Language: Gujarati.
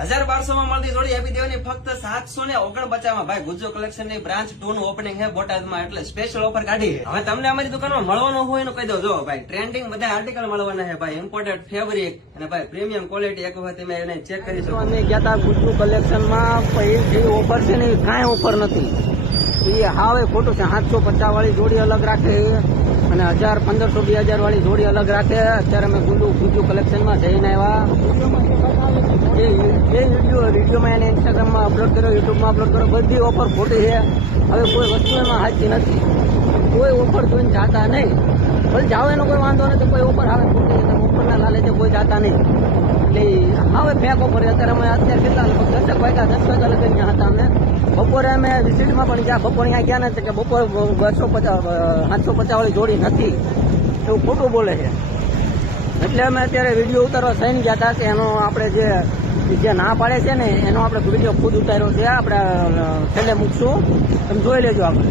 1200 માં મળતી જોડી આપી દેવાની ફક્ત 749 માં ભાઈ. ગુજ્જો કલેક્શન ની બ્રાન્ચ 2 નું ઓપનિંગ છે બોટાદમાં, એટલે સ્પેશિયલ ઓફર કાઢી છે. હવે તમને અમારી દુકાનમાં મળવાનું હોય એનું કહી દો. જો ભાઈ ટ્રેન્ડિંગ બધા આર્ટિકલ મળવાના છે ભાઈ, ઇમ્પોર્ટેડ ફેબ્રિક અને ભાઈ પ્રીમિયમ ક્વોલિટી. એક વખત તમે એને ચેક કરી શકો. અમે ગયા હતા ગુજ્જુ કલેક્શન માં, જે ઓફર છે ને કાંઈ ઓફર નથી. એ હાવે ખોટું છે. 750 વાળી જોડી અલગ રાખે અને 1000, 1500, 2000 વાળી જોડી અલગ રાખે. અત્યારે અમે ગુજ્જુ કલેક્શન માં જઈને આવ્યા. એ વિડીયોમાં એને ઇન્સ્ટાગ્રામમાં અપલોડ કર્યો, યુટ્યુબમાં અપલોડ કર્યો. બધી ઓફર ખોટી છે. હવે કોઈ વસ્તુ એમાં સાચી નથી. કોઈ ઓફર જોઈને જાતા નહીં. ભલે જાવ એનો કોઈ વાંધો નથી. કોઈ ઓફર આવે ખોટી, ઓફરના લાલચે કોઈ જાતા નહીં. એટલે હવે ફેક ઓફર. અત્યારે કેટલા 10 વાગ્યા લગી ગયા હતા અમે. બપોરે અમે વિઝિટમાં પણ ગયા. બપોરે અહીંયા ગયા નથી કે બપોરે 750 વાળી જોડી નથી, એવું ખોટું બોલે છે. એટલે અમે અત્યારે વિડીયો ઉતારવા થઈને ગયા હતા કે એનો આપણે જે ના પાડે છે ને એનો આપણે વિડીયો ખુદ ઉતાર્યો છે. આપણે છેલ્લે મૂકશું, તમે જોઈ લેજો આપણે.